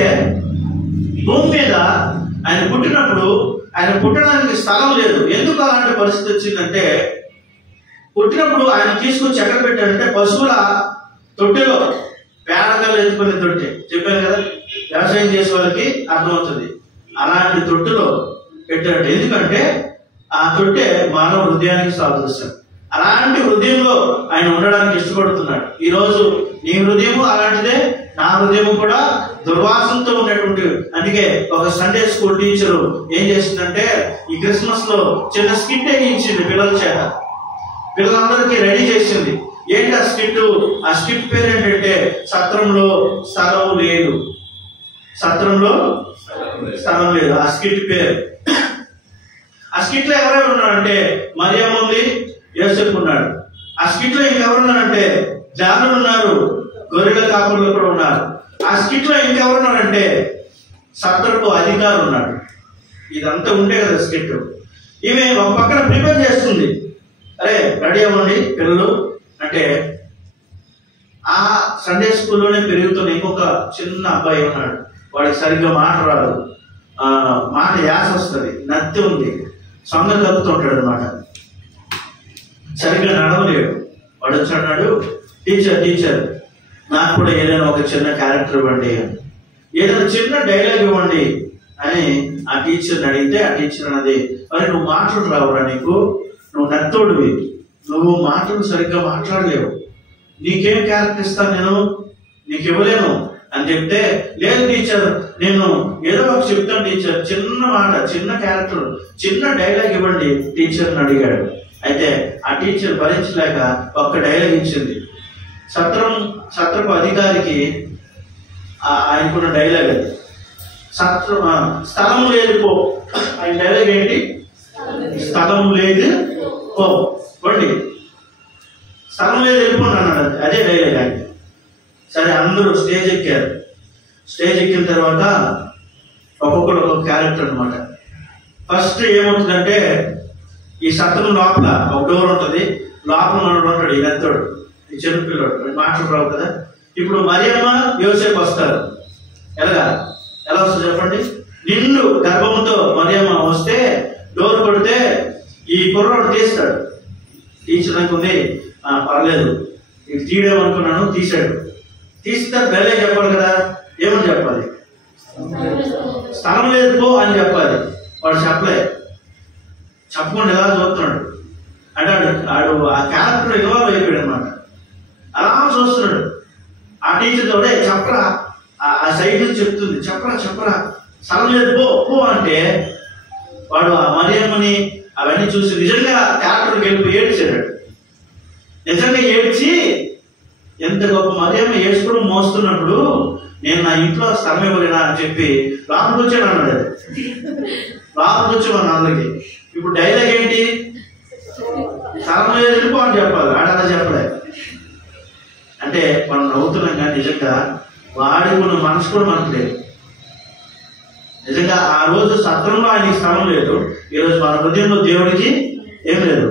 భూమి మీద ఆయన పుట్టినప్పుడు ఆయన పుట్టడానికి స్థలం లేదు. ఎందుకు అలాంటి పరిస్థితి వచ్చిందంటే, పుట్టినప్పుడు ఆయన తీసుకొచ్చి ఎక్కడ పెట్టాడంటే పశువుల తొట్టెలో, పేడకలు ఎత్తుకునే తొట్టె, చెప్పాను కదా, వ్యవసాయం చేసే వాళ్ళకి అర్థమవుతుంది. అలాంటి తొట్టెలో పెట్టాడు. ఎందుకంటే ఆ తొట్టె మానవ హృదయానికి సాదృశ్యం. అలాంటి హృదయంలో ఆయన ఉండడానికి ఇష్టపడుతున్నాడు. ఈరోజు నీ హృదయము అలాంటిదే, నా హృదయం కూడా దుర్వాసనతో ఉన్నటువంటి. అందుకే ఒక సండే స్కూల్ టీచరు ఏం చేసిందంటే ఈ క్రిస్మస్ లో చిన్న స్కిట్ వేయించింది పిల్లల చేత, పిల్లలందరికీ రెడీ చేసింది. ఏంటి ఆ స్కిట్? ఆ స్కిట్ పేరు ఏంటంటే సత్రంలో స్థలం లేదు. సత్రంలో స్థలం లేదు, ఆ స్కిట్ పేరు. ఆ స్కిట్ లో ఎవరెవరు ఉన్నారంటే మరియమ్మ ఉంది, యోసేపు ఉన్నాడు. ఆ స్కిట్ లో ఇంకెవరున్నారంటే జానులు ఉన్నారు, గొర్రెల కాపులు కూడా ఉన్నారు. ఆ స్కిట్ లో ఇంకెవరున్నారంటే సత్రపు అధికారి ఉన్నాడు. ఇదంతా ఉంటే కదా స్కిట్. ఈమె ఒక పక్కన ప్రిపేర్ చేస్తుంది, అరే రెడీ అవ్వండి పిల్లలు అంటే. ఆ సండే స్కూల్లోనే పెరుగుతున్న ఇంకొక చిన్న అబ్బాయి ఉన్నాడు, వాడికి సరిగ్గా మాట రాదు, మాట యాస వస్తుంది, నత్తి ఉంది, సొంగ తప్పుతుంటాడు అనమాట, సరిగ్గా నడవలేడు. వాడు వచ్చాడు, టీచర్ నాకు కూడా ఏదైనా ఒక చిన్న క్యారెక్టర్ ఇవ్వండి, ఏదైనా చిన్న డైలాగ్ ఇవ్వండి అని ఆ టీచర్ని అడిగితే, ఆ టీచర్ అన్నది, మరి నువ్వు మాటలు రావురా, నీకు నువ్వు నత్తోడివి, నువ్వు మాటలు సరిగ్గా మాట్లాడలేవు, నీకేం క్యారెక్టర్ ఇస్తాను నేను, నీకు ఇవ్వలేను అని చెప్తే, లేదు టీచర్ నేను ఏదో ఒక చెప్తాను టీచర్, చిన్న మాట, చిన్న క్యారెక్టర్, చిన్న డైలాగ్ ఇవ్వండి టీచర్ని అడిగాడు. అయితే ఆ టీచర్ భరించలేక ఒక్క డైలాగ్ ఇచ్చింది. సత్రపు అధికారికి ఆయనకున్న డైలాగ్ అది. స్థలం లేదు పో. ఆయన డైలాగ్ ఏంటి? స్థలం లేదు పోండి, స్థలం లేదు వెళ్ళిపోండి అన్నాడు. అదే డైలాగ్ ఆయన. సరే అందరూ స్టేజ్ ఎక్కారు. స్టేజ్ ఎక్కిన తర్వాత ఒక్కొక్కరు ఒక్కొక్క క్యారెక్టర్ అనమాట. ఫస్ట్ ఏమవుతుందంటే, ఈ సత్రం లోపల ఒక డోర్ ఉంటుంది, లోపల మనడు ఉంటాడు, ఈ నెత్తోడు, ఈ చిన్నపిల్లడు, మాటలు రావు కదా. ఇప్పుడు మరియమ్మ యోసేపు వస్తారు. ఎలా వస్తుంది చెప్పండి? నిండు గర్భంతో మరియమ్మ వస్తే డోర్ కొడితే ఈ కుర్రాడు తీస్తాడు. తీర్చడానికి ఉంది, పర్లేదు ఇది తీయడమనుకున్నాను, తీసాడు. తీస్తే బెల్లే చెప్పాలి కదా, ఏమని చెప్పాలి? స్థలం లేదు పో అని చెప్పాలి. వాడు చెప్పలే, చెప్పకుండా ఎలా చూస్తున్నాడు అంటే ఆడు ఆ క్యారెక్టర్ ఇన్వాల్వ్ అయిపోయాడు అనమాట. అలా చూస్తున్నాడు. ఆ టీచర్ తోడే చెప్పరా, ఆ సైడ్ నుంచి చెప్తుంది, చెప్పరా స్థలం లేదు పో అంటే వాడు ఆ మరియమ్మని అవన్నీ చూసి నిజంగా క్యారెక్టర్కి వెళ్ళిపోయి ఏడ్చాడు. నిజంగా ఏడ్చి, ఎంత గొప్ప మరియమ్మ ఏడ్చుకోవడం మోస్తున్నప్పుడు నేను నా ఇంట్లో స్థలం ఇవ్వలేనా అని చెప్పి లోపలికి వచ్చాడు అన్నాడు. లోపలికి వచ్చామన్న అందరికి. ఇప్పుడు డైలాగ్ ఏంటి? స్థలం లేదు వెళ్ళిపో అని చెప్పాలి. ఆడలా చెప్పలే. అంటే మనం నవ్వుతున్నాం కానీ నిజంగా వాడికున్న మనసు కూడా మనకు లేదు. నిజంగా ఆ రోజు సత్రంలో ఆయనకి స్థలం లేదు, ఈరోజు మన హృదయంలో దేవుడికి ఏం లేదు.